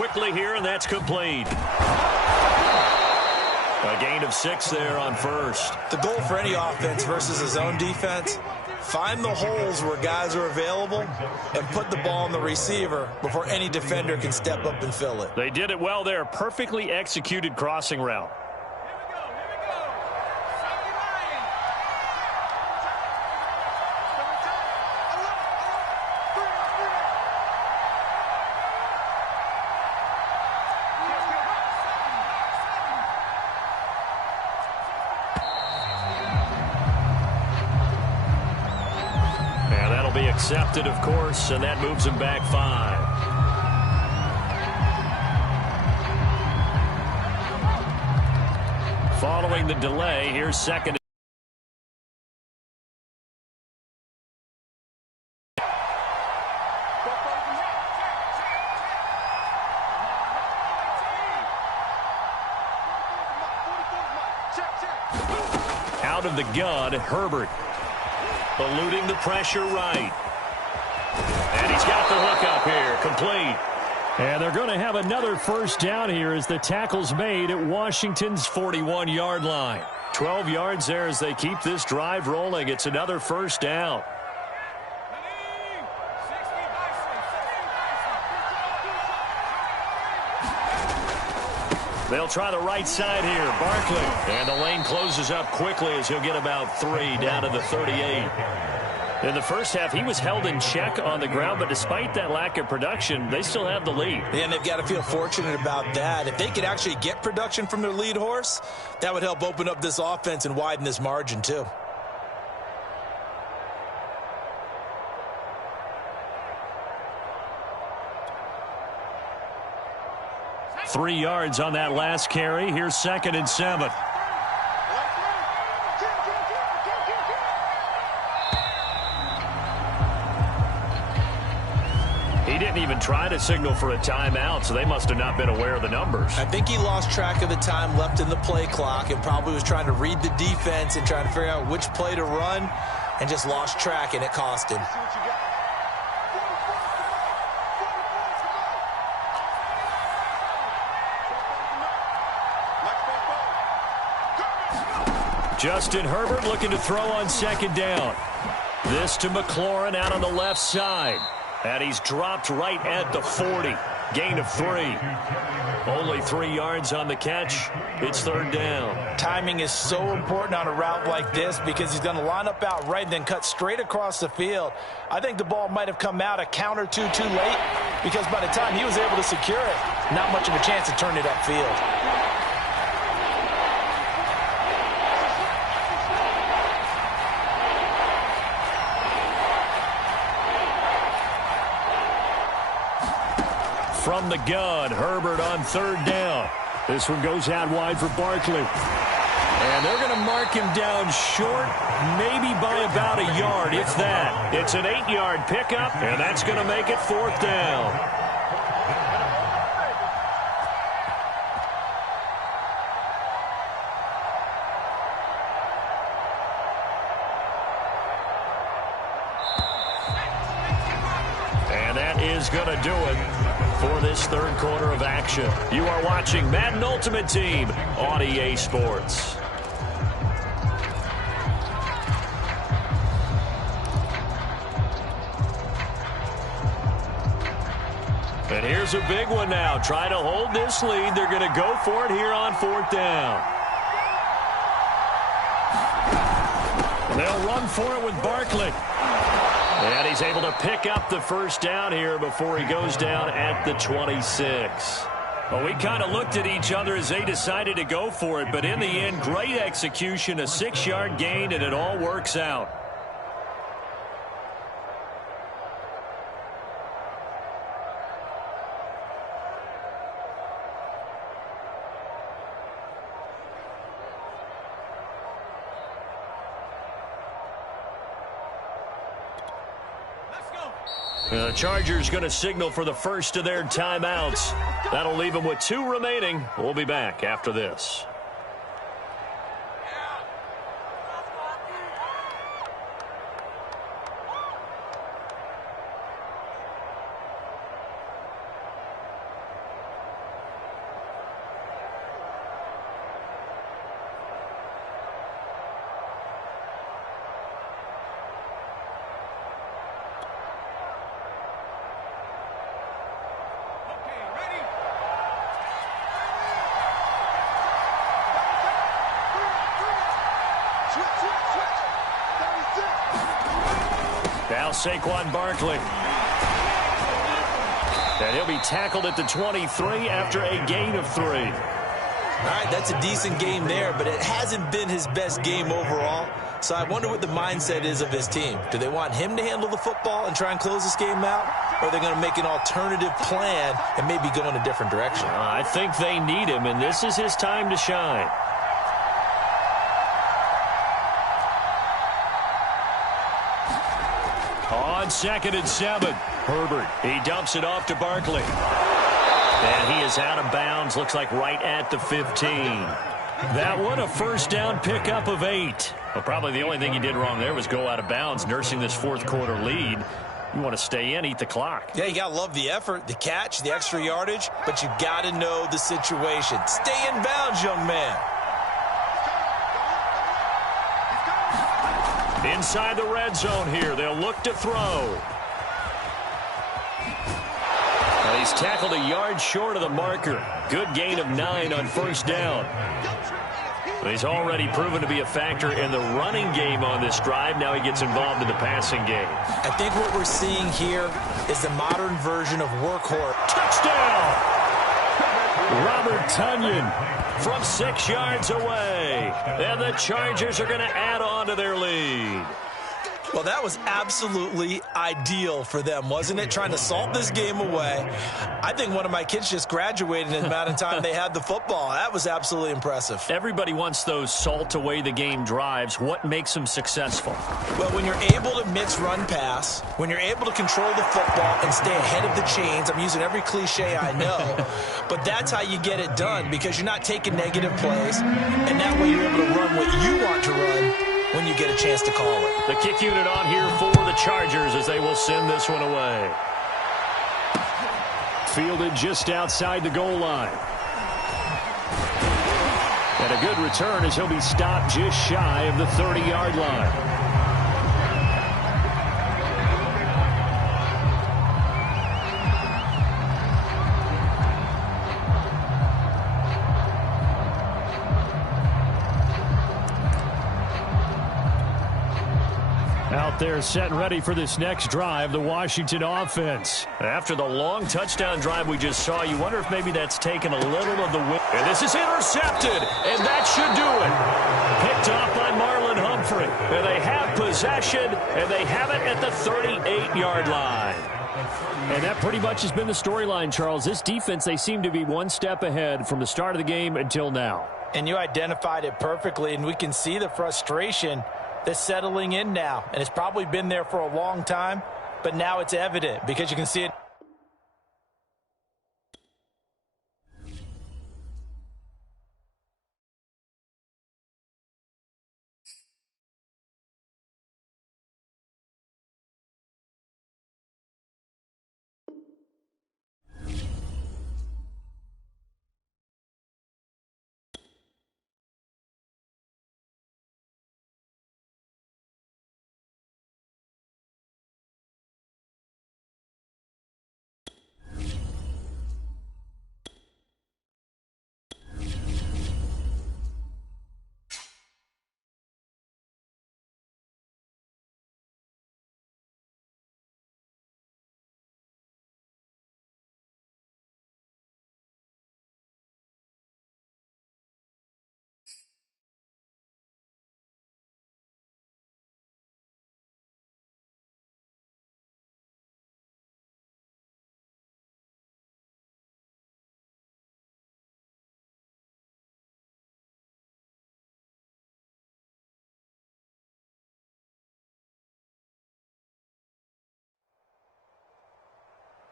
quickly here, and that's complete. A gain of 6 there on first. The goal for any offense versus a zone defense, find the holes where guys are available and put the ball on the receiver before any defender can step up and fill it. They did it well there. Perfectly executed crossing route. Accepted, of course, and that moves him back 5. Following the delay, here's second. Out of the gun, Herbert. Eluding the pressure right. And he's got the hook up here, complete. And they're going to have another first down here as the tackle's made at Washington's 41-yard line. 12 yards there as they keep this drive rolling. It's another first down. They'll try the right side here. Barkley. And the lane closes up quickly as he'll get about 3 down to the 38. In the first half, he was held in check on the ground, but despite that lack of production, they still have the lead. And they've got to feel fortunate about that. If they could actually get production from their lead horse, that would help open up this offense and widen this margin too. Three yards on that last carry. Here's 2nd and 7. He didn't even try to signal for a timeout, so they must have not been aware of the numbers. I think he lost track of the time left in the play clock and probably was trying to read the defense and trying to figure out which play to run and just lost track, and it cost him. Justin Herbert looking to throw on 2nd down. This to McLaurin out on the left side. And he's dropped right at the 40. Gain of 3. Only 3 yards on the catch. It's 3rd down. Timing is so important on a route like this because he's going to line up out right and then cut straight across the field. I think the ball might have come out a count or two too late because by the time he was able to secure it, not much of a chance to turn it upfield. From the gun, Herbert on 3rd down. This one goes out wide for Barkley. And they're going to mark him down short, maybe by about a yard, if that. It's an 8-yard pickup, and that's going to make it 4th down. And that is going to do it for this 3rd quarter of action. You are watching Madden Ultimate Team on EA Sports. And here's a big one now. Trying to hold this lead. They're going to go for it here on 4th down. And they'll run for it with Barkley. And he's able to pick up the first down here before he goes down at the 26. Well, we kind of looked at each other as they decided to go for it, but in the end, great execution, a 6-yard gain, and it all works out. The Chargers going to signal for the first of their timeouts. That'll leave them with 2 remaining. We'll be back after this. Now Saquon Barkley. And he'll be tackled at the 23 after a gain of 3. All right, that's a decent game there, but it hasn't been his best game overall. So I wonder what the mindset is of his team. Do they want him to handle the football and try and close this game out? Or are they going to make an alternative plan and maybe go in a different direction? I think they need him, and this is his time to shine. On 2nd and 7, Herbert. He dumps it off to Barkley. And he is out of bounds, looks like right at the 15. That one, a first down pickup of 8. Well, probably the only thing he did wrong there was go out of bounds, nursing this fourth quarter lead. You want to stay in, eat the clock. Yeah, you got to love the effort, the catch, the extra yardage, but you got to know the situation. Stay in bounds, young man. Inside the red zone here, they'll look to throw. He's tackled a yard short of the marker. Good gain of 9 on first down. But he's already proven to be a factor in the running game on this drive. Now he gets involved in the passing game. I think what we're seeing here is the modern version of workhorse. Touchdown! Robert Tonyan from 6 yards away. And the Chargers are going to add on to their lead. Well, that was absolutely ideal for them, wasn't it? Trying to salt this game away. I think one of my kids just graduated in the amount of time they had the football. That was absolutely impressive. Everybody wants those salt away the game drives. What makes them successful? Well, when you're able to mix run pass, when you're able to control the football and stay ahead of the chains, I'm using every cliche I know, but that's how you get it done because you're not taking negative plays, and that way you're able to run what you want to run when you get a chance to call it. The kick unit on here for the Chargers as they will send this one away. Fielded just outside the goal line. And a good return as he'll be stopped just shy of the 30-yard line. Out there set and ready for this next drive, the Washington offense. After the long touchdown drive we just saw, you wonder if maybe that's taken a little of the wind. And this is intercepted, and that should do it. Picked off by Marlon Humphrey. And they have possession, and they have it at the 38-yard line. And that pretty much has been the storyline, Charles. This defense, they seem to be one step ahead from the start of the game until now. And you identified it perfectly, and we can see the frustration that's settling in now. And it's probably been there for a long time, but now it's evident because you can see it.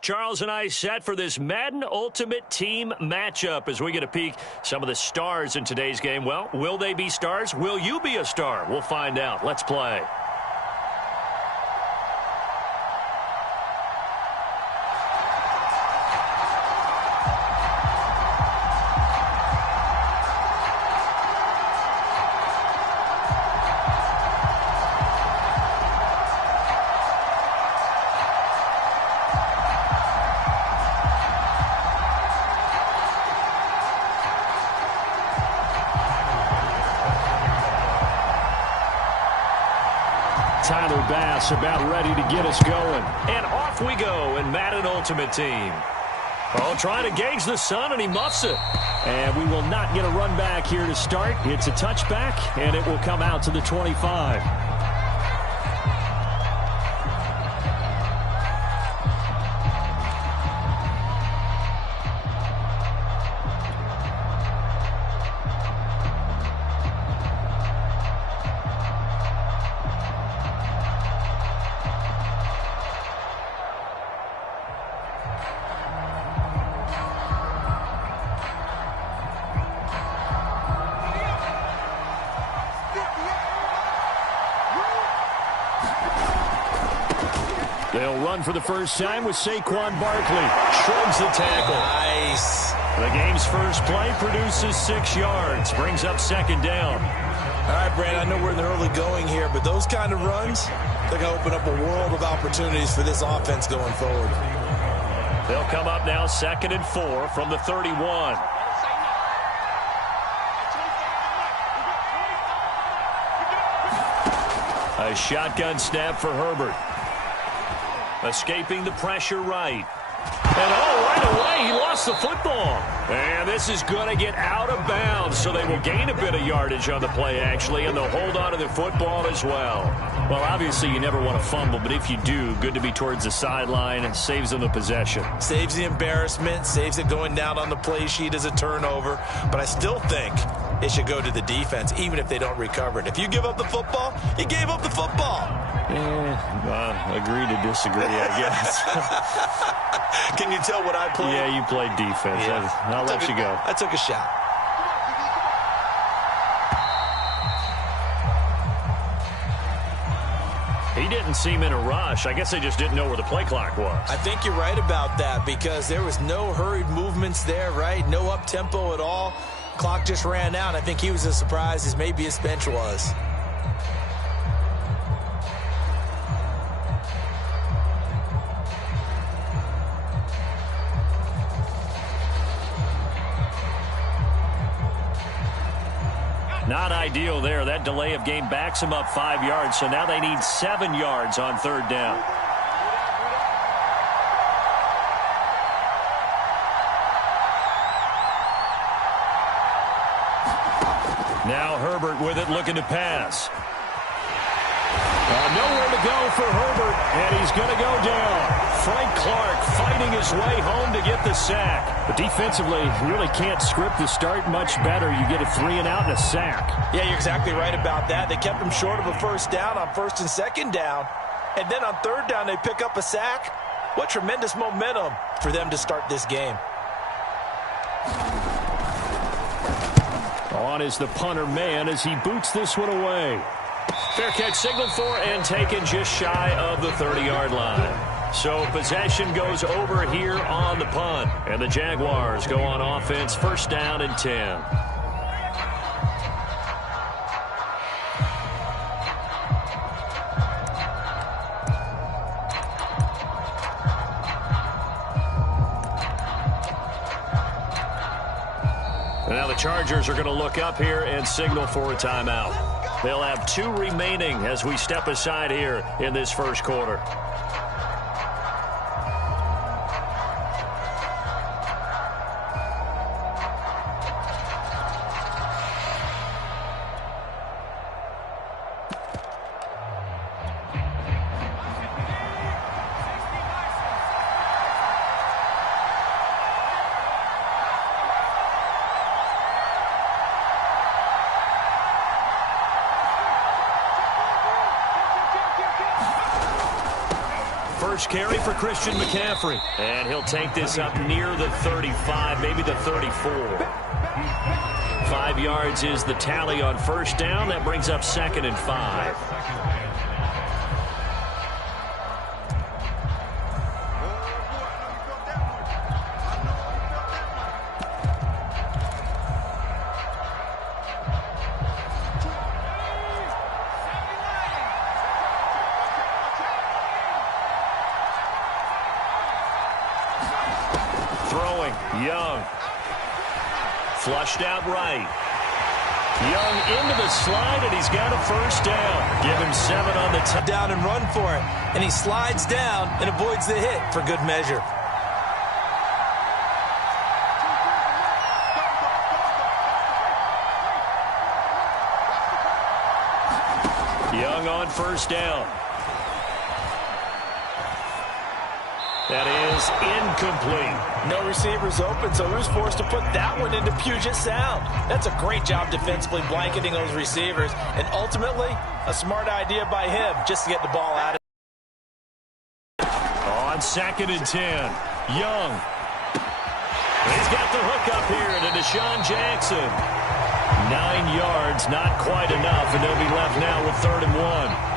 Charles and I set for this Madden Ultimate Team matchup as we get a peek some of the stars in today's game. Well, will they be stars? Will you be a star? We'll find out. Let's play. Tyler Bass about ready to get us going. And off we go in Madden Ultimate Team. Oh, trying to gauge the sun, and he muffs it. And we will not get a run back here to start. It's a touchback, and it will come out to the 25. They'll run for the first time with Saquon Barkley. Shrugs the tackle. Nice. The game's first play produces 6 yards. Brings up second down. All right, Brandon, I know we're in the early going here, but those kind of runs, they're going to open up a world of opportunities for this offense going forward. They'll come up now 2nd and 4 from the 31. A shotgun snap for Herbert. Escaping the pressure right. And right away, he lost the football. And this is going to get out of bounds, so they will gain a bit of yardage on the play, actually, and they'll hold on to the football as well. Well, obviously, you never want to fumble, but if you do, good to be towards the sideline. It saves them the possession. Saves the embarrassment, saves it going down on the play sheet as a turnover. But I still think it should go to the defense, even if they don't recover it. If you give up the football, you gave up the football. Agree to disagree, I guess. Can you tell what I played? Yeah, you played defense. Yeah. I'll let you go. I took a shot. He didn't seem in a rush. I guess they just didn't know where the play clock was. I think you're right about that because there was no hurried movements there, right? No up-tempo at all. Clock just ran out. I think he was as surprised as maybe his bench was. Not ideal there. That delay of game backs them up 5 yards, so now they need 7 yards on 3rd down. Now Herbert with it, looking to pass. Nowhere to go for Herbert, and he's going to go down. Frank Clark fighting his way home to get the sack. But defensively, you really can't script the start much better. You get a 3 and out and a sack. Yeah, you're exactly right about that. They kept him short of a first down on 1st and 2nd down. And then on 3rd down, they pick up a sack. What tremendous momentum for them to start this game. On is the punter man as he boots this one away. Fair catch signaled for and taken just shy of the 30-yard line. So possession goes over here on the punt. And the Jaguars go on offense, 1st down and 10. And now the Chargers are going to look up here and signal for a timeout. They'll have 2 remaining as we step aside here in this 1st quarter. First carry for Christian McCaffrey. And he'll take this up near the 35, maybe the 34. 5 yards is the tally on 1st down. That brings up 2nd and 5. Young. Flushed out right. Young into the slide, and he's got a first down. Give him 7 on the down and run for it. And he slides down and avoids the hit for good measure. Young on first down. That is incomplete. No receivers open, so he was forced to put that one into Puget Sound. That's a great job defensively blanketing those receivers, and ultimately, a smart idea by him just to get the ball out of it. On 2nd and 10, Young. He's got the hook up here to Deshaun Jackson. 9 yards, not quite enough, and they'll be left now with 3rd and 1.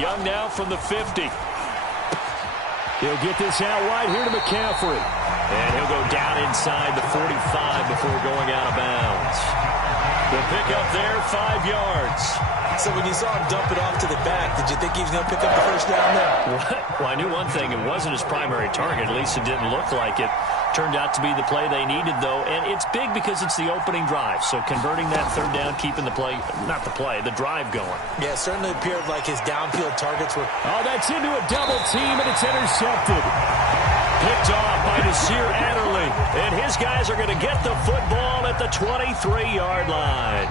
Young now from the 50. He'll get this out wide here to McCaffrey. And he'll go down inside the 45 before going out of bounds. The pickup there, 5 yards. So when you saw him dump it off to the back, did you think he was going to pick up the first down there? Well, I knew one thing. It wasn't his primary target. At least it didn't look like it. Turned out to be the play they needed, though. And it's big because it's the opening drive. So converting that 3rd down, keeping the play, not the play, the drive going. Yeah, it certainly appeared like his downfield targets were. Oh, that's into a double team, and it's intercepted. Picked off by Nasir Adderley. And his guys are going to get the football at the 23-yard line.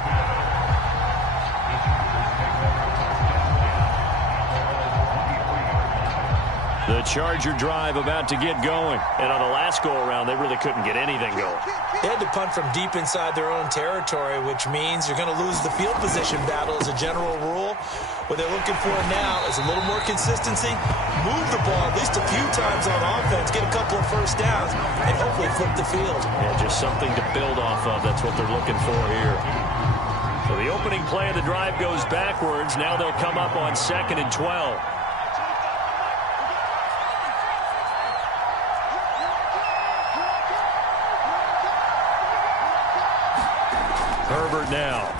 The Charger drive about to get going. And on the last go-around, they really couldn't get anything going. They had to punt from deep inside their own territory, which means you're going to lose the field position battle as a general rule. What they're looking for now is a little more consistency, move the ball at least a few times on offense, get a couple of first downs, and hopefully flip the field. Yeah, just something to build off of. That's what they're looking for here. So the opening play of the drive goes backwards. Now they'll come up on 2nd and 12. Herbert now.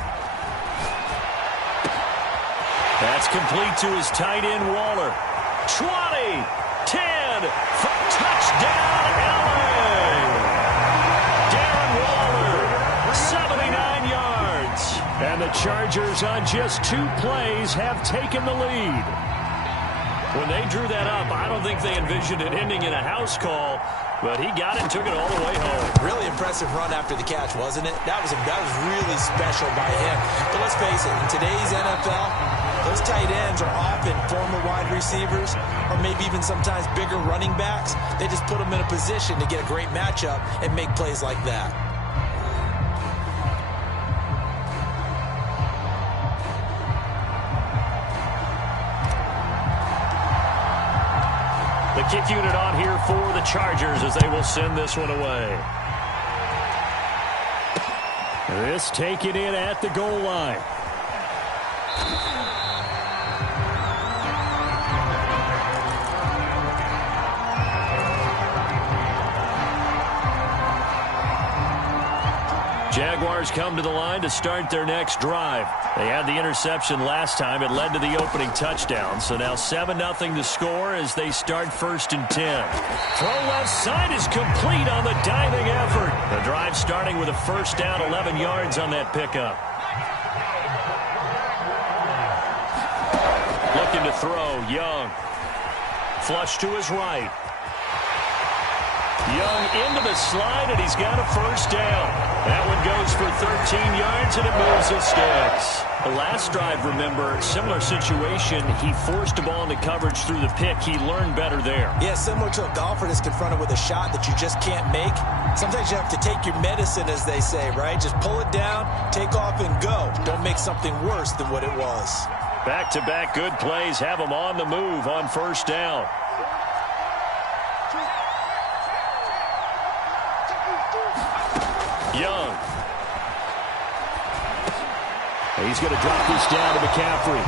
That's complete to his tight end, Waller. 20, 10, touchdown, LA! Darren Waller, 79 yards. And the Chargers on just 2 plays have taken the lead. When they drew that up, I don't think they envisioned it ending in a house call, but he got it and took it all the way home. Really impressive run after the catch, wasn't it? That was really special by him. But let's face it, in today's NFL, those tight ends are often former wide receivers or maybe even sometimes bigger running backs. They just put them in a position to get a great matchup and make plays like that. The kick unit on here for the Chargers as they will send this one away. This taken in at the goal line. Jaguars come to the line to start their next drive. They had the interception last time. It led to the opening touchdown. So now 7-0 to score as they start 1st and 10. Throw left side is complete on the diving effort. The drive starting with a first down, 11 yards on that pickup. Looking to throw, Young. Flush to his right. Young into the slide, and he's got a first down. That one goes for 13 yards, and it moves the sticks. The last drive, remember, similar situation. He forced the ball into coverage through the pick. He learned better there. Yeah, similar to a golfer that's confronted with a shot that you just can't make. Sometimes you have to take your medicine, as they say, right? Just pull it down, take off, and go. Don't make something worse than what it was. Back-to-back good plays have him on the move on first down. Young. He's going to drop this down to McCaffrey.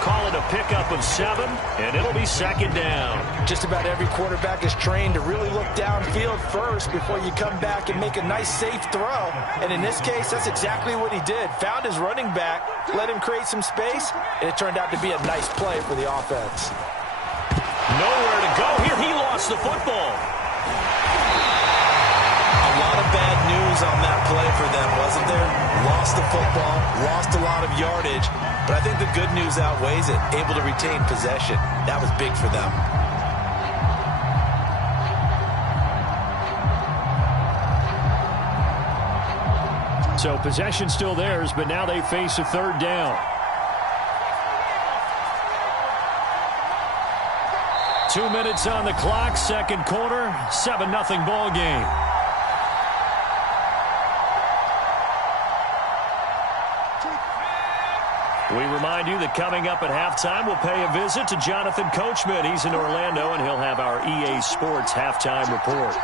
Call it a pickup of 7, and it'll be 2nd down. Just about every quarterback is trained to really look downfield first before you come back and make a nice, safe throw. And in this case, that's exactly what he did. Found his running back, let him create some space, and it turned out to be a nice play for the offense. Nowhere to go here. He lost the football. A lot of bad news on that play for them, wasn't there? Lost the football, lost a lot of yardage, but I think the good news outweighs it. Able to retain possession. That was big for them. So possession still theirs, but now they face a third down. 2 minutes on the clock, second quarter, 7-0 ball game. We remind you that coming up at halftime, we'll pay a visit to Jonathan Coachman. He's in Orlando, and he'll have our EA Sports halftime report.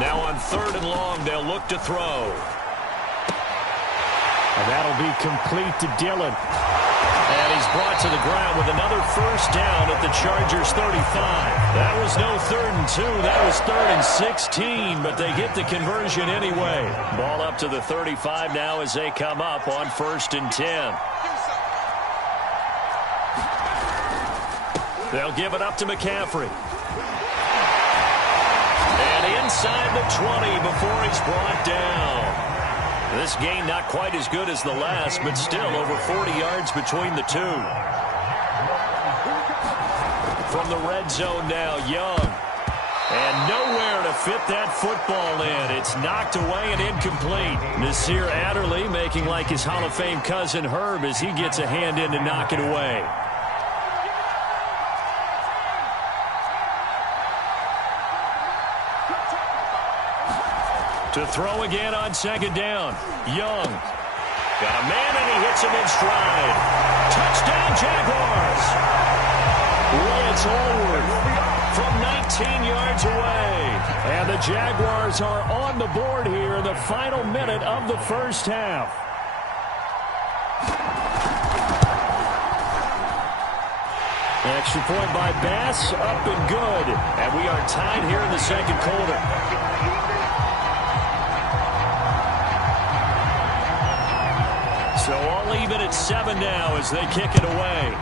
Now on 3rd and long, they'll look to throw. And that'll be complete to Dillon. And he's brought to the ground with another first down at the Chargers' 35. That was no 3rd and 2. That was 3rd and 16, but they get the conversion anyway. Ball up to the 35 now as they come up on 1st and 10. They'll give it up to McCaffrey. And inside the 20 before he's brought down. This game not quite as good as the last, but still over 40 yards between the two. From the red zone now, Young. And nowhere to fit that football in. It's knocked away and incomplete. Nasir Adderley making like his Hall of Fame cousin Herb as he gets a hand in to knock it away. To throw again on 2nd down. Young. Got a man and he hits him in stride. Touchdown Jaguars. Lance Allward from 19 yards away. And the Jaguars are on the board here in the final minute of the first half. Extra point by Bass, up and good. And we are tied here in the second quarter. So all even at 7 now as they kick it away.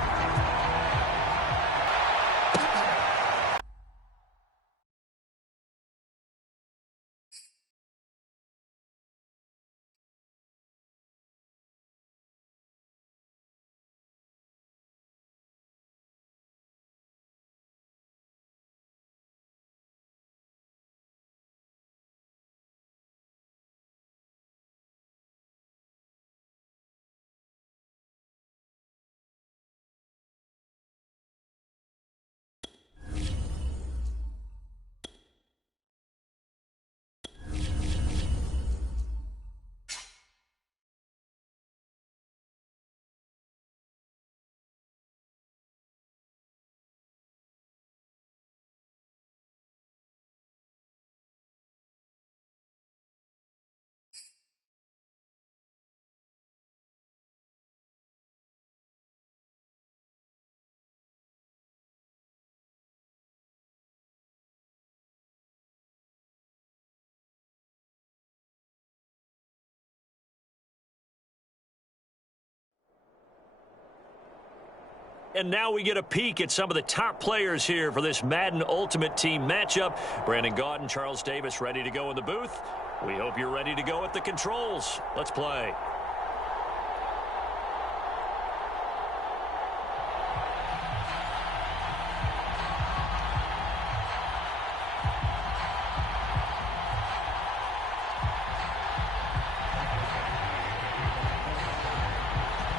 And now we get a peek at some of the top players here for this Madden Ultimate Team matchup. Brandon Gaudin, Charles Davis ready to go in the booth. We hope you're ready to go at the controls. Let's play.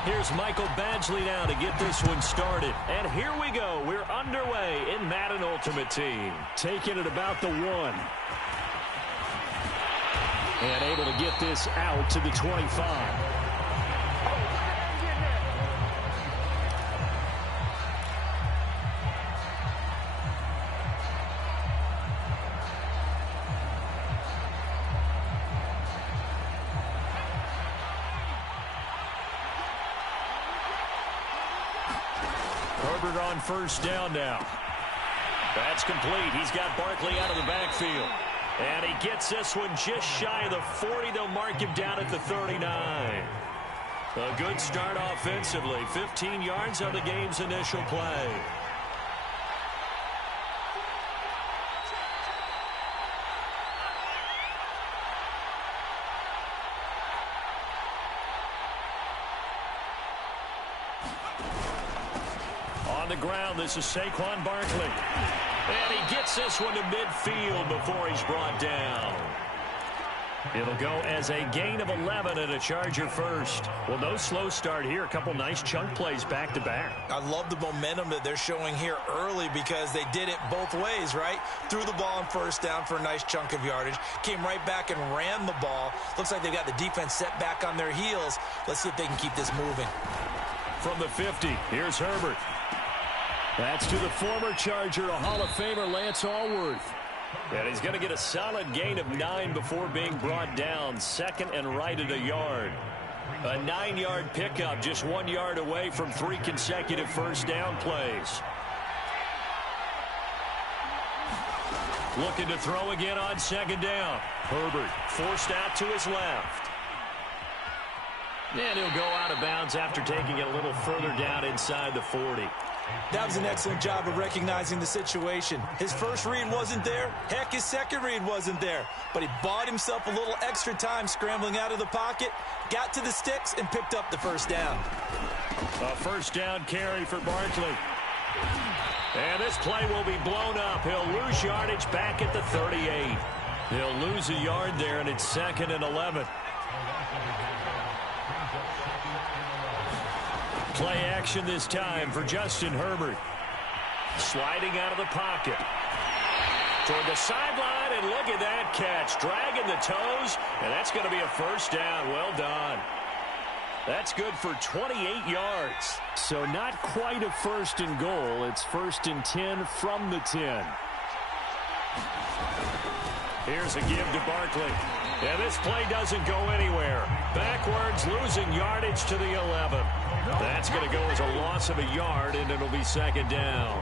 Here's Michael Badgley now to get this one started. And here we go. We're underway in Madden Ultimate Team. Taking it about the 1. And able to get this out to the 25. Herbert on first down now. That's complete. He's got Barkley out of the backfield. And he gets this one just shy of the 40. They'll mark him down at the 39. A good start offensively. 15 yards on the game's initial play. On the ground, this is Saquon Barkley. And he gets this one to midfield before he's brought down. It'll go as a gain of 11 and a Charger first. Well, no slow start here. A couple nice chunk plays back-to-back. I love the momentum that they're showing here early because they did it both ways, right? Threw the ball on first down for a nice chunk of yardage. Came right back and ran the ball. Looks like they've got the defense set back on their heels. Let's see if they can keep this moving. From the 50, here's Herbert. That's to the former Charger, a Hall of Famer, Lance Allworth. And he's going to get a solid gain of 9 before being brought down. Second and right at a yard. A 9-yard pickup, just 1 yard away from 3 consecutive first down plays. Looking to throw again on second down. Herbert forced out to his left. And he'll go out of bounds after taking it a little further down inside the 40. That was an excellent job of recognizing the situation. His first read wasn't there. Heck, his second read wasn't there. But he bought himself a little extra time scrambling out of the pocket, got to the sticks, and picked up the first down. A first down carry for Barkley. And this play will be blown up. He'll lose yardage back at the 38. He'll lose a yard there, and it's second and 11. Play action this time for Justin Herbert. Sliding out of the pocket. Toward the sideline, and look at that catch. Dragging the toes, and that's going to be a first down. Well done. That's good for 28 yards. So not quite a first and goal. It's first and 10 from the 10. Here's a give to Barkley. And this play doesn't go anywhere. Backwards, losing yardage to the 11. That's going to go as a loss of a yard, and it'll be second down.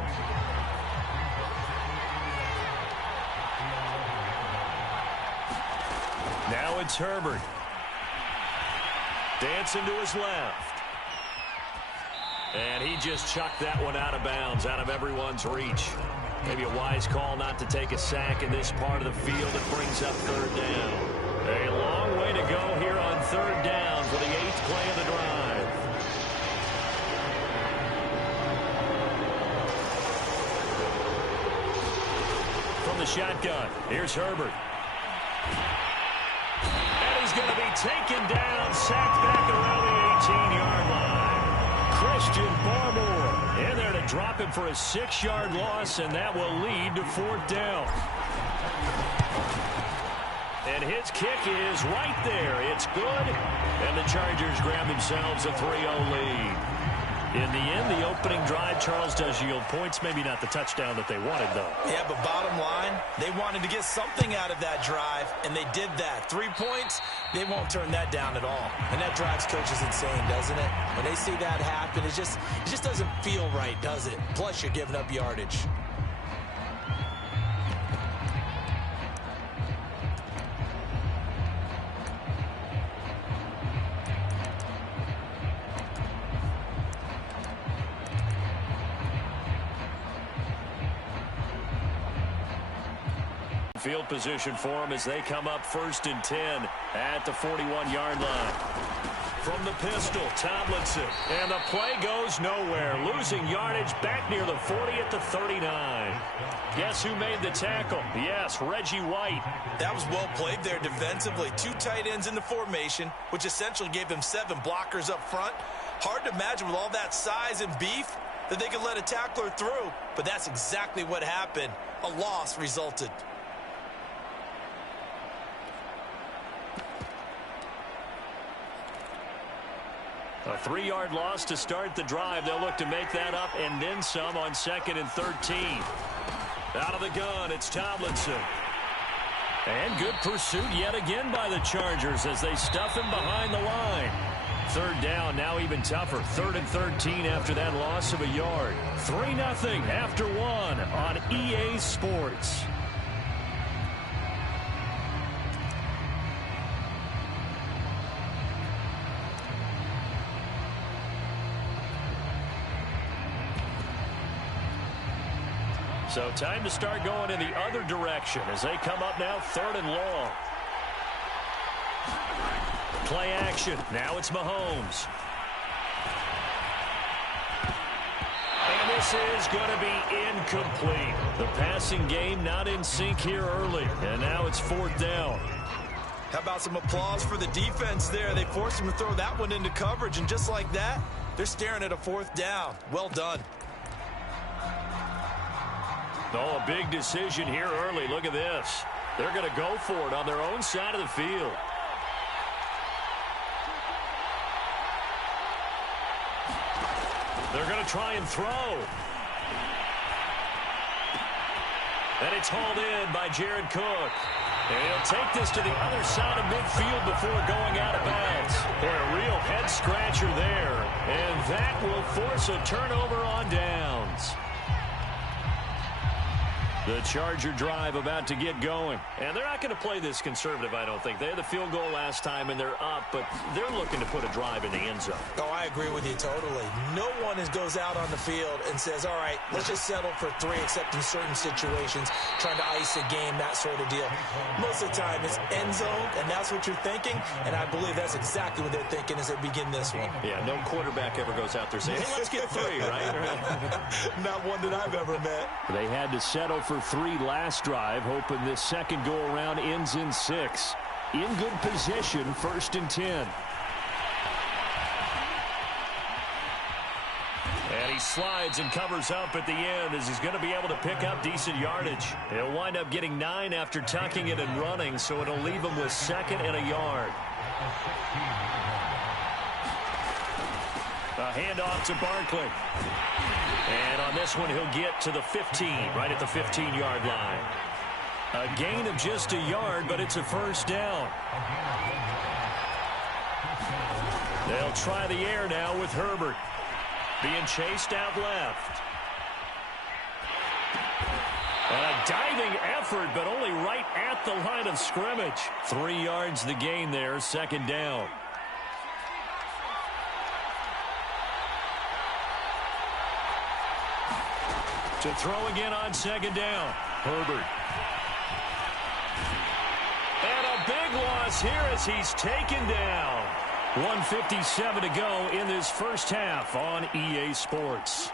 Now it's Herbert. Dancing to his left. And he just chucked that one out of bounds, out of everyone's reach. Maybe a wise call not to take a sack in this part of the field. It brings up third down. A long way to go here on third down for the 8th play of the drive. From the shotgun, here's Herbert. And he's going to be taken down, sacked back around the 18-yard line. Christian Barmore in there to drop him for a 6-yard loss, and that will lead to fourth down. And his kick is right there. It's good. And the Chargers grab themselves a 3-0 lead. In the end, the opening drive, Charles, does yield points. Maybe not the touchdown that they wanted, though. Yeah, but bottom line, they wanted to get something out of that drive, and they did that. 3 points, they won't turn that down at all. And that drives coaches insane, doesn't it? When they see that happen, it just doesn't feel right, does it? Plus, you're giving up yardage. Field position for them as they come up first and 10 at the 41-yard line. From the pistol, Tomlinson. And the play goes nowhere. Losing yardage back near the 40 at the 39. Guess who made the tackle? Yes, Reggie White. That was well played there defensively. 2 tight ends in the formation, which essentially gave them 7 blockers up front. Hard to imagine with all that size and beef that they could let a tackler through. But that's exactly what happened. A loss resulted. A 3-yard loss to start the drive. They'll look to make that up and then some on 2nd and 13. Out of the gun, it's Tomlinson. And good pursuit yet again by the Chargers as they stuff him behind the line. Third down, now even tougher. 3rd and 13 after that loss of a yard. 3-0 after 1 on EA Sports. So time to start going in the other direction as they come up now 3rd and long. Play action. Now it's Mahomes. And this is going to be incomplete. The passing game not in sync here early. And now it's 4th down. How about some applause for the defense there? They forced him to throw that one into coverage, and just like that, they're staring at a 4th down. Well done. Oh, a big decision here early. Look at this. They're going to go for it on their own side of the field. They're going to try and throw. And it's hauled in by Jared Cook. And he'll take this to the other side of midfield before going out of bounds. Boy, a real head-scratcher there. And that will force a turnover on downs. The Charger drive about to get going. And they're not going to play this conservative, I don't think. They had the field goal last time, and they're up, but they're looking to put a drive in the end zone. Oh, I agree with you totally. No one goes out on the field and says, all right, let's just settle for 3, except in certain situations, trying to ice a game, that sort of deal. Most of the time, it's end zone, and that's what you're thinking, and I believe that's exactly what they're thinking as they begin this one. Yeah, no quarterback ever goes out there saying, hey, let's get 3, right? Not one that I've ever met. They had to settle for 3 last drive, hoping this second go-around ends in 6. In good position, 1st and 10. And he slides and covers up at the end as he's going to be able to pick up decent yardage. He'll wind up getting 9 after tucking it and running, so it'll leave him with 2nd and a yard. A handoff to Barkley. And on this one, he'll get to the 15, right at the 15-yard line. A gain of just a yard, but it's a 1st down. They'll try the air now with Herbert. Being chased out left. And a diving effort, but only right at the line of scrimmage. 3 yards the gain there, 2nd down. To throw again on 2nd down. Herbert. And a big loss here as he's taken down. 1:57 to go in this first half on EA Sports.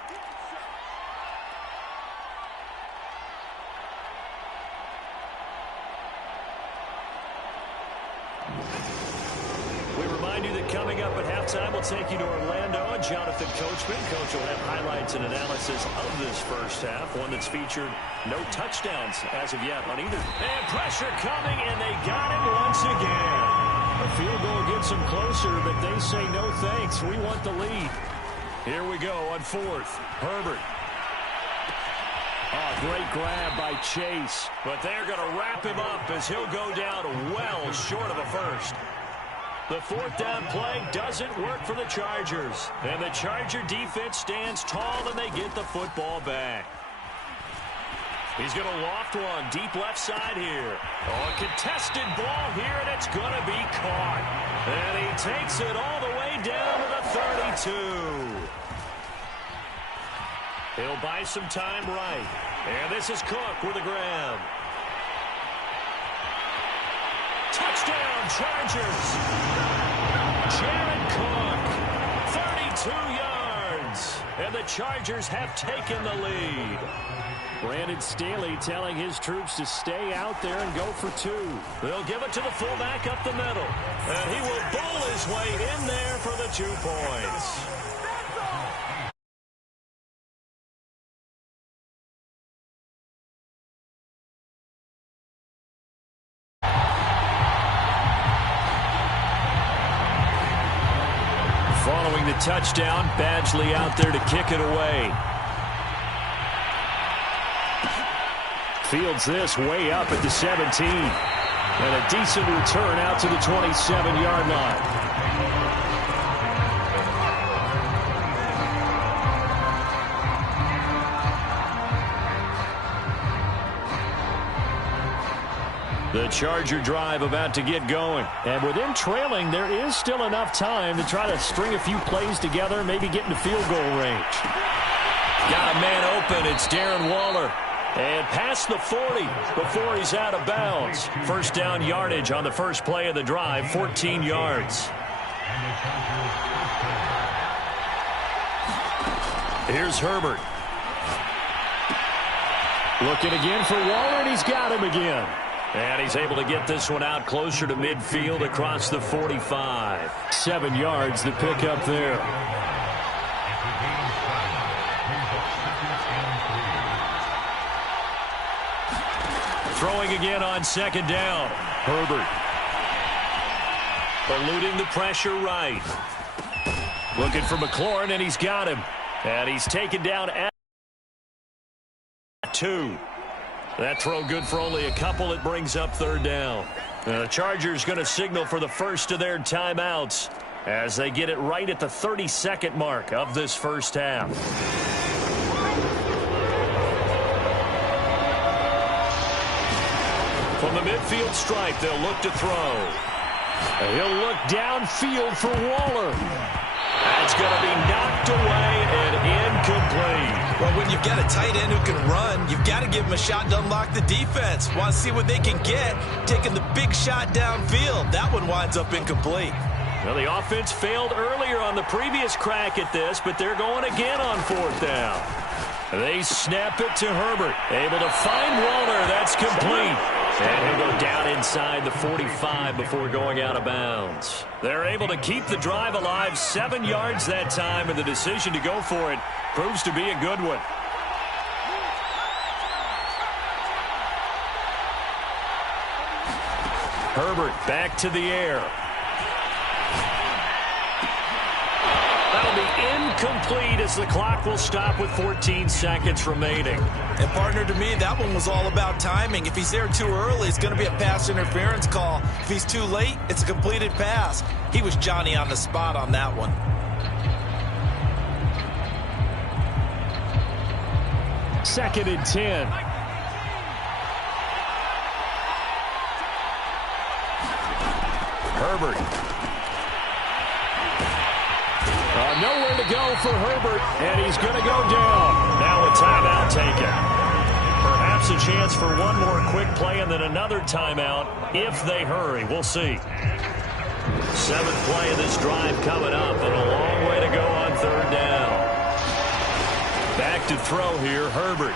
We remind you that coming up at halftime, we'll take you to Orlando and Jonathan Coachman. Coach will have highlights and analysis of this first half, one that's featured no touchdowns as of yet on either. And pressure coming, and they got him once again. A field goal gets them closer, but they say no thanks. We want the lead. Here we go on 4th. Herbert. Oh, great grab by Chase. But they're going to wrap him up as he'll go down well short of a 1st. The 4th down play doesn't work for the Chargers. And the Charger defense stands tall, and they get the football back. He's going to loft one deep left side here. Oh, a contested ball here, and it's going to be caught. And he takes it all the way down to the 32. He'll buy some time right. And this is Cook with a grab. Touchdown, Chargers. Jared Cook, 32 yards. And the Chargers have taken the lead. Brandon Staley telling his troops to stay out there and go for 2. They'll give it to the fullback up the middle. And he will bowl his way in there for the 2 points. Following the touchdown, Badgley out there to kick it away. Fields this way up at the 17. And a decent return out to the 27-yard line. The Charger drive about to get going. And with them trailing, there is still enough time to try to string a few plays together, maybe get into field goal range. Got a man open. It's Darren Waller. And past the 40 before he's out of bounds. First down yardage on the first play of the drive, 14 yards. Here's Herbert. Looking again for Waller, and he's got him again. And he's able to get this one out closer to midfield across the 45. 7 yards, the pickup there. Throwing again on second down. Herbert. Eluding the pressure right. Looking for McLaurin, and he's got him. And he's taken down at 2. That throw good for only a couple. It brings up third down. The Chargers going to signal for the first of their timeouts as they get it right at the 32nd mark of this first half. From the midfield stripe, they'll look to throw. He'll look downfield for Waller. That's going to be knocked away and incomplete. Well, when you've got a tight end who can run, you've got to give him a shot to unlock the defense. Want to see what they can get, taking the big shot downfield. That one winds up incomplete. Well, the offense failed earlier on the previous crack at this, but they're going again on fourth down. They snap it to Herbert. Able to find Waller. That's complete. And he'll go down inside the 45 before going out of bounds. They're able to keep the drive alive, 7 yards that time, and the decision to go for it proves to be a good one. Herbert back to the air. That'll be incomplete as the clock will stop with 14 seconds remaining. And, partner, to me, that one was all about timing. If he's there too early, it's going to be a pass interference call. If he's too late, it's a completed pass. He was Johnny on the spot on that one. Second and 10. Herbert. Nowhere to go for Herbert, and he's going to go down. Now a timeout taken. Perhaps a chance for one more quick play and then another timeout if they hurry. We'll see. 7th play of this drive coming up, and a long way to go on third down. Back to throw here, Herbert.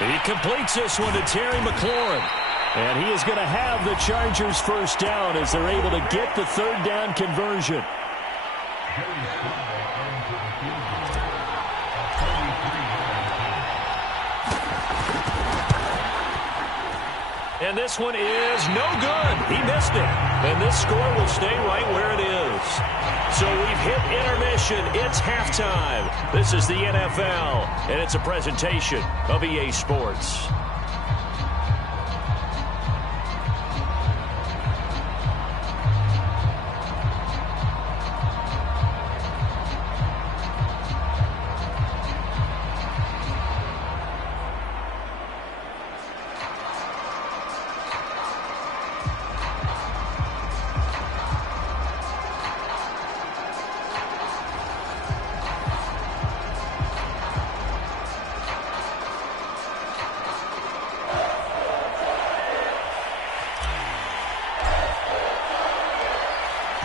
He completes this one to Terry McLaurin. And he is going to have the Chargers first down as they're able to get the third down conversion. And this one is no good. He missed it. And this score will stay right where it is. So we've hit intermission. It's halftime. This is the NFL, and it's a presentation of EA Sports.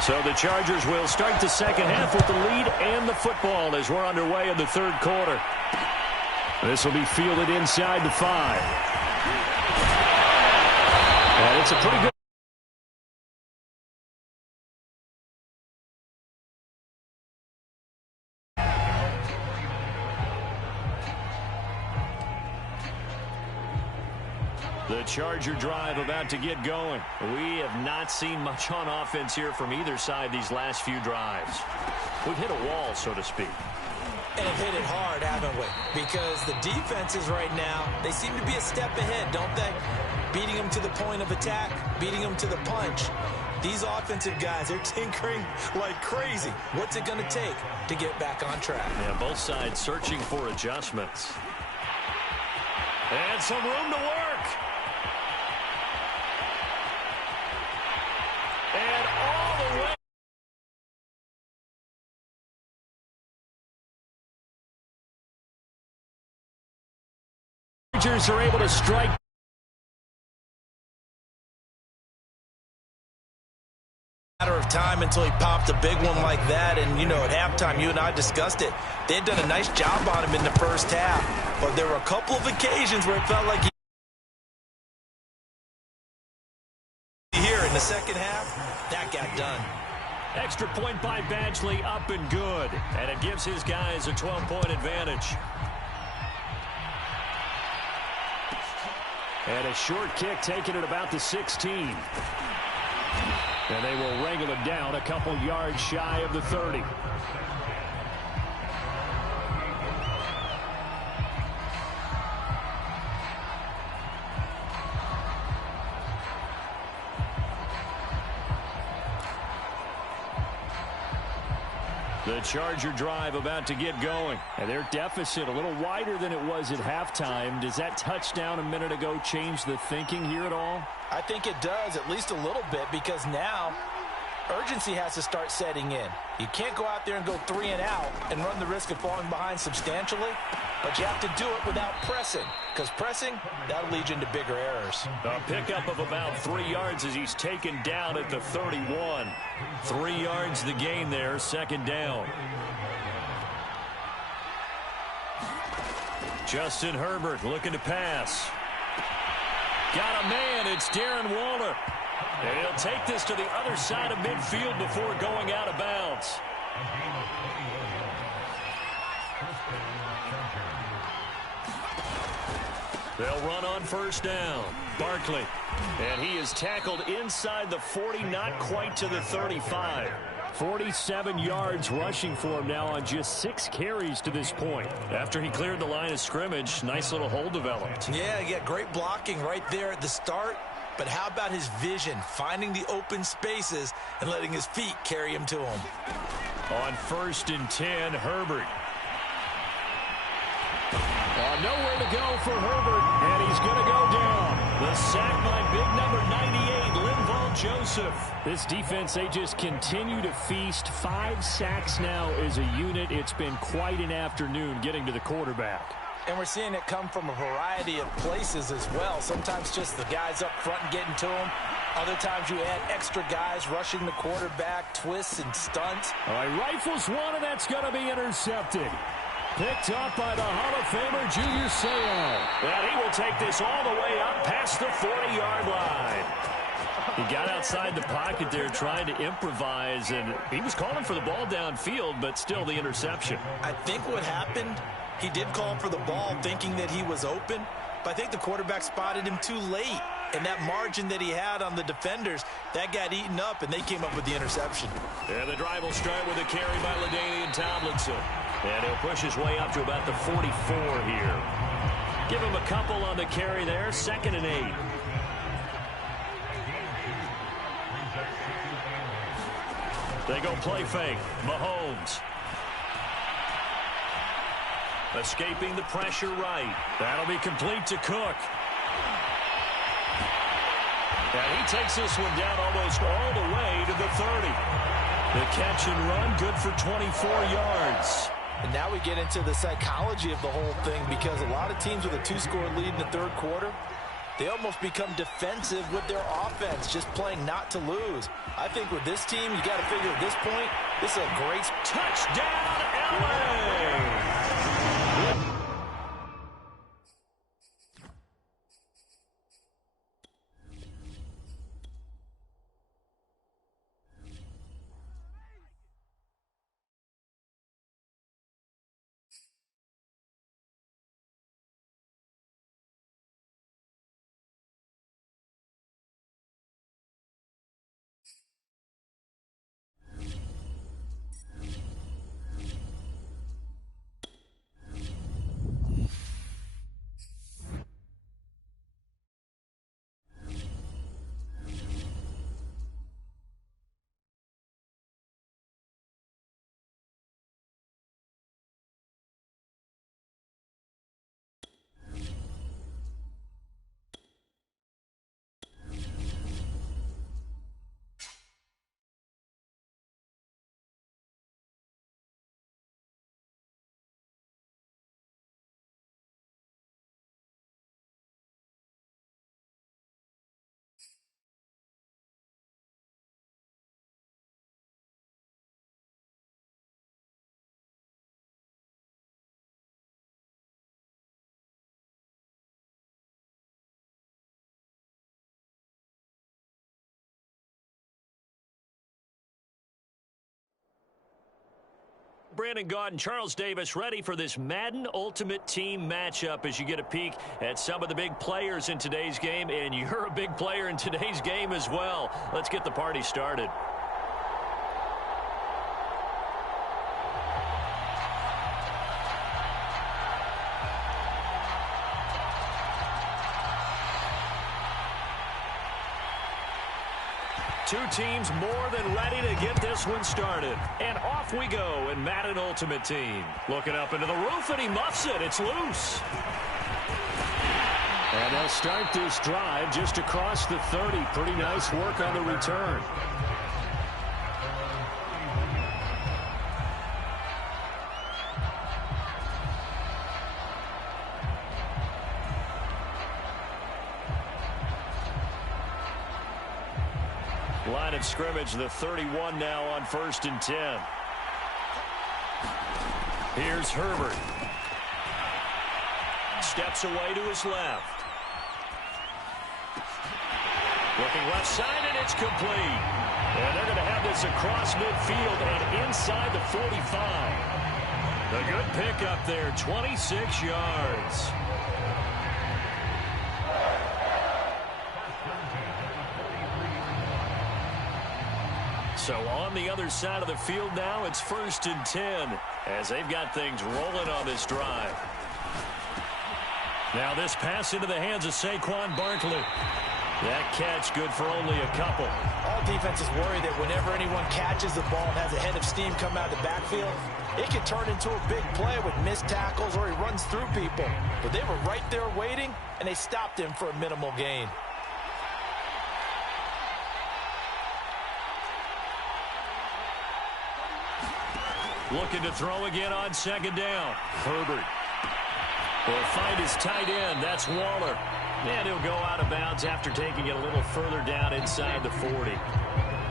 So the Chargers will start the second half with the lead and the football as we're underway in the third quarter. This will be fielded inside the 5. And it's a pretty good. The Charger drive about to get going. We have not seen much on offense here from either side these last few drives. We've hit a wall, so to speak. And hit it hard, haven't we? Because the defenses right now, they seem to be a step ahead, don't they? Beating them to the point of attack, beating them to the punch. These offensive guys, they're tinkering like crazy. What's it going to take to get back on track? Yeah, both sides searching for adjustments. And some room to work. Chargers are able to strike. Matter of time until he popped a big one like that. And, you know, at halftime, you and I discussed it. They had done a nice job on him in the first half. But there were a couple of occasions where it felt like here in the second half, that got done. Extra point by Badgley, up and good. And it gives his guys a 12-point advantage. And a short kick taken at about the 16. And they will wrangle it down a couple yards shy of the 30. The Charger drive about to get going. And their deficit a little wider than it was at halftime. Does that touchdown a minute ago change the thinking here at all? I think it does, at least a little bit, because now urgency has to start setting in. You can't go out there and go 3 and out and run the risk of falling behind substantially, but you have to do it without pressing, because pressing, that'll lead you into bigger errors. A pickup of about 3 yards as he's taken down at the 31. 3 yards the gain there, second down. Justin Herbert looking to pass. Got a man, it's Darren Waller. And he'll take this to the other side of midfield before going out of bounds. They'll run on first down. Barkley. And he is tackled inside the 40, not quite to the 35. 47 yards rushing for him now on just 6 carries to this point. After he cleared the line of scrimmage, nice little hole developed. Yeah, great blocking right there at the start. But how about his vision, finding the open spaces and letting his feet carry him to him? On 1st and 10, Herbert. Nowhere to go for Herbert, and he's going to go down. The sack by big number 98, Linval Joseph. This defense, they just continue to feast. 5 sacks now as a unit. It's been quite an afternoon getting to the quarterback. And we're seeing it come from a variety of places as well. Sometimes just the guys up front and getting to him. Other times you add extra guys rushing the quarterback, twists and stunts. All right, rifles one, and that's going to be intercepted. Picked up by the Hall of Famer, Junior Seau. And he will take this all the way up past the 40-yard line. He got outside the pocket there trying to improvise, and he was calling for the ball downfield, but still the interception. I think what happened, he did call for the ball thinking that he was open, but I think the quarterback spotted him too late. And that margin that he had on the defenders, that got eaten up, and they came up with the interception. And the drive will start with a carry by LaDainian Tomlinson. And he'll push his way up to about the 44 here. Give him a couple on the carry there, 2nd and 8. They go play fake. Mahomes. Escaping the pressure right. That'll be complete to Cook. And he takes this one down almost all the way to the 30. The catch and run, good for 24 yards. And now we get into the psychology of the whole thing, because a lot of teams with a 2-score lead in the third quarter, they almost become defensive with their offense, just playing not to lose. I think with this team, you got to figure at this point, this is a great touchdown, LA! Brandon Gaud and Charles Davis ready for this Madden Ultimate Team matchup as you get a peek at some of the big players in today's game, and you're a big player in today's game as well. Let's get the party started. Two teams more than ready to get this one started. And off we go in Madden Ultimate Team. Looking up into the roof, and he muffs it. It's loose. And they'll start this drive just across the 30. Pretty nice work on the return. Line of scrimmage, the 31 now on 1st and 10. Here's Herbert. Steps away to his left. Looking left side, and it's complete. And they're going to have this across midfield and inside the 45. A good pickup there, 26 yards. So on the other side of the field now, it's 1st and 10 as they've got things rolling on this drive. Now this pass into the hands of Saquon Barkley. That catch good for only a couple. All defenses worry that whenever anyone catches the ball and has a head of steam come out of the backfield, it can turn into a big play with missed tackles or he runs through people. But they were right there waiting, and they stopped him for a minimal gain. Looking to throw again on 2nd down. Herbert will find his tight end. That's Waller. And he'll go out of bounds after taking it a little further down inside the 40.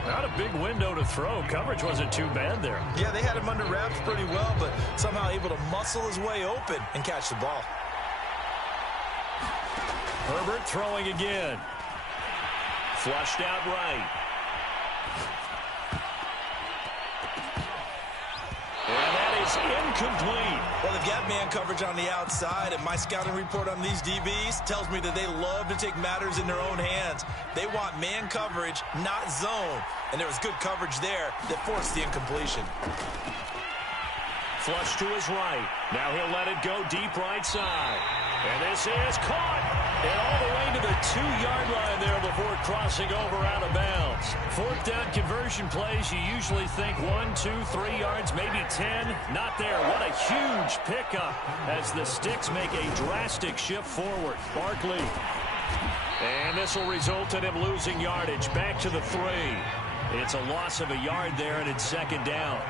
Not a big window to throw. Coverage wasn't too bad there. Yeah, they had him under wraps pretty well, but somehow able to muscle his way open and catch the ball. Herbert throwing again. Flushed out right. Incomplete. Well, they've got man coverage on the outside, and my scouting report on these DBs tells me that they love to take matters in their own hands. They want man coverage, not zone. And there was good coverage there that forced the incompletion. Flush to his right. Now he'll let it go deep right side. And this is caught. And all the way to the 2-yard line there before crossing over out of bounds. 4th down conversion plays, you usually think 1, 2, 3 yards, maybe 10. Not there. What a huge pickup as the Sticks make a drastic shift forward. Barkley. And this will result in him losing yardage. Back to the 3. It's a loss of a yard there, and it's 2nd down.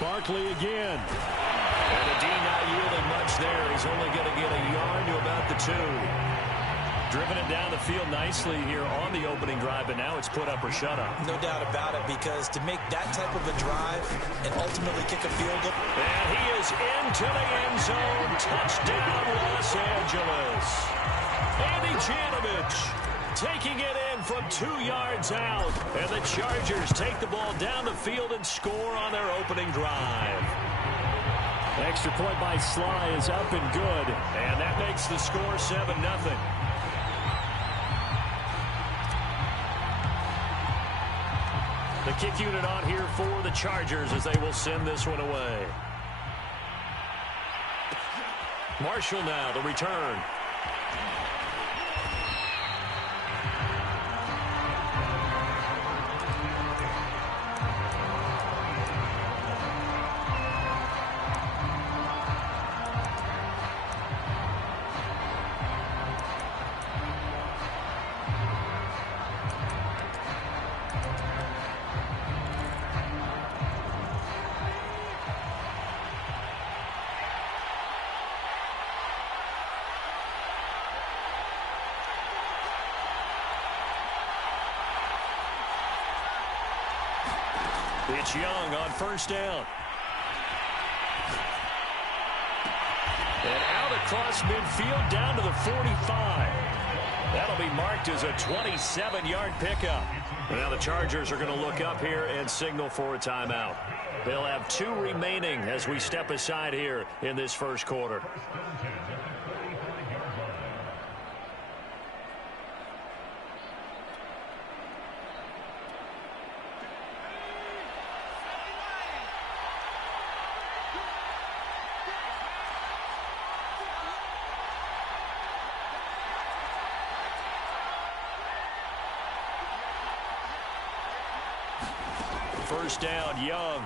Barkley again. And the D not yielding much there. He's only going to get a yard to about the 2. Driven it down the field nicely here on the opening drive, but now it's put up or shut up. No doubt about it, because to make that type of a drive and ultimately kick a field goal. And he is into the end zone. Touchdown, Los Angeles. Andy Janovich taking it in from 2 yards out. And the Chargers take the ball down the field and score on their opening drive. Extra point by Sly is up and good. And that makes the score 7-0. The kick unit on here for the Chargers as they will send this one away. Marshall now, the return. It's Young on 1st down. And out across midfield down to the 45. That'll be marked as a 27-yard pickup. Now the Chargers are going to look up here and signal for a timeout. They'll have 2 remaining as we step aside here in this first quarter. First down, Young.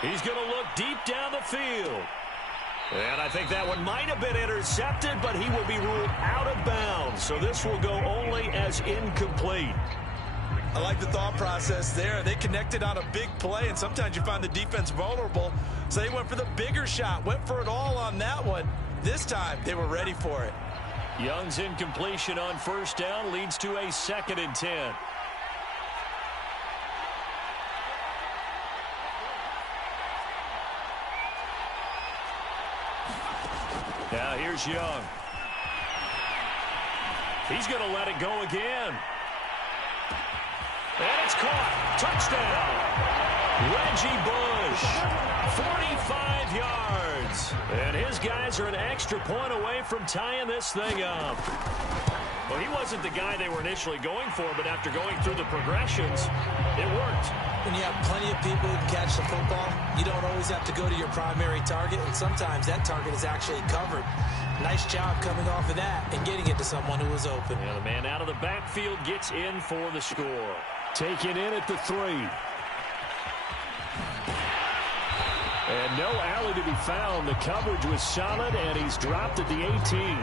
He's going to look deep down the field. And I think that one might have been intercepted, but he will be ruled out of bounds. So this will go only as incomplete. I like the thought process there. They connected on a big play, and sometimes you find the defense vulnerable. So they went for the bigger shot, went for it all on that one. This time, they were ready for it. Young's incompletion on first down leads to a 2nd and 10. Now here's Young. He's going to let it go again. And it's caught. Touchdown. Reggie Bush. 45 yards. And his guys are an extra point away from tying this thing up. Well, he wasn't the guy they were initially going for, but after going through the progressions, it worked. When you have plenty of people who can catch the football, you don't always have to go to your primary target, and sometimes that target is actually covered. Nice job coming off of that and getting it to someone who was open. Yeah, the man out of the backfield gets in for the score. Taken in at the 3. And no alley to be found. The coverage was solid, and he's dropped at the 18.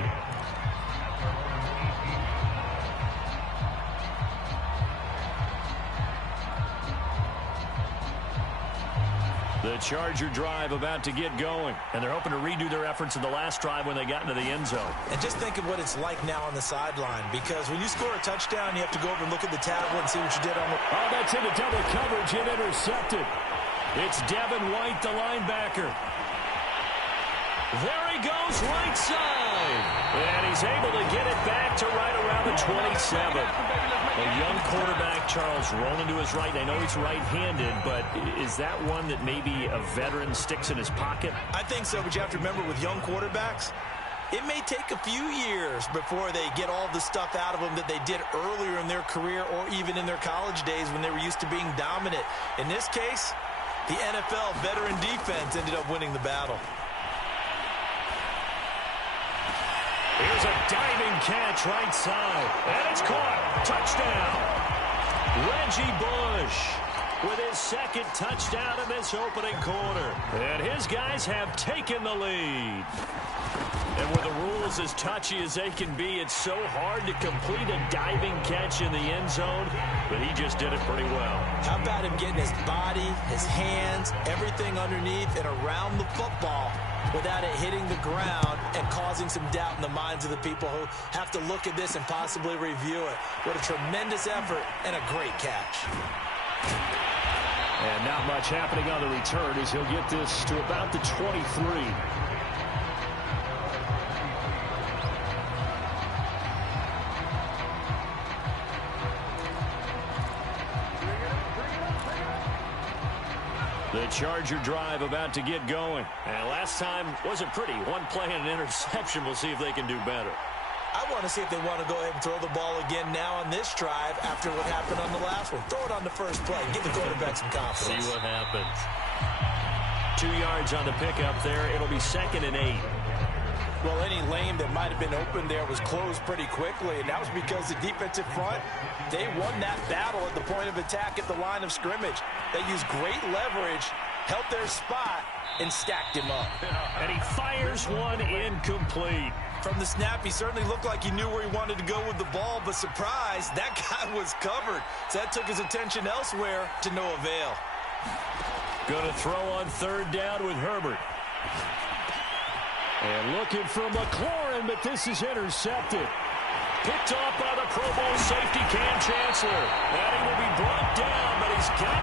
The Charger drive about to get going, and they're hoping to redo their efforts in the last drive when they got into the end zone. And just think of what it's like now on the sideline, because when you score a touchdown, you have to go over and look at the tablet and see what you did on the... Oh, that's into double coverage and intercepted. It's Devin White, the linebacker. There he goes, right side. And he's able to get it back to right around the 27. A young quarterback, Charles, rolling to his right. I know he's right-handed, but is that one that maybe a veteran sticks in his pocket? I think so, but you have to remember with young quarterbacks, it may take a few years before they get all the stuff out of them that they did earlier in their career or even in their college days when they were used to being dominant. In this case, the NFL veteran defense ended up winning the battle. Here's a diving catch right side. And it's caught. Touchdown. Reggie Bush with his 2nd touchdown in this opening quarter. And his guys have taken the lead. And with the rules as touchy as they can be, it's so hard to complete a diving catch in the end zone, but he just did it pretty well. How about him getting his body, his hands, everything underneath and around the football without it hitting the ground and causing some doubt in the minds of the people who have to look at this and possibly review it. What a tremendous effort and a great catch. And not much happening on the return as he'll get this to about the 23. The Charger drive about to get going. And last time wasn't pretty. One play and an interception. We'll see if they can do better. I want to see if they want to go ahead and throw the ball again now on this drive after what happened on the last one. Throw it on the first play. Give the quarterback some confidence. See what happens. 2 yards on the pickup there. It'll be 2nd and 8. Well, any lane that might have been open there was closed pretty quickly, and that was because the defensive front, they won that battle at the point of attack at the line of scrimmage. They used great leverage, held their spot, and stacked him up. And he fires one incomplete. From the snap, he certainly looked like he knew where he wanted to go with the ball, but surprise, that guy was covered. So that took his attention elsewhere to no avail. Going to throw on 3rd down with Herbert. And looking for McLaurin, but this is intercepted. Picked off by the Pro Bowl safety Cam Chancellor. And he will be brought down, but he's got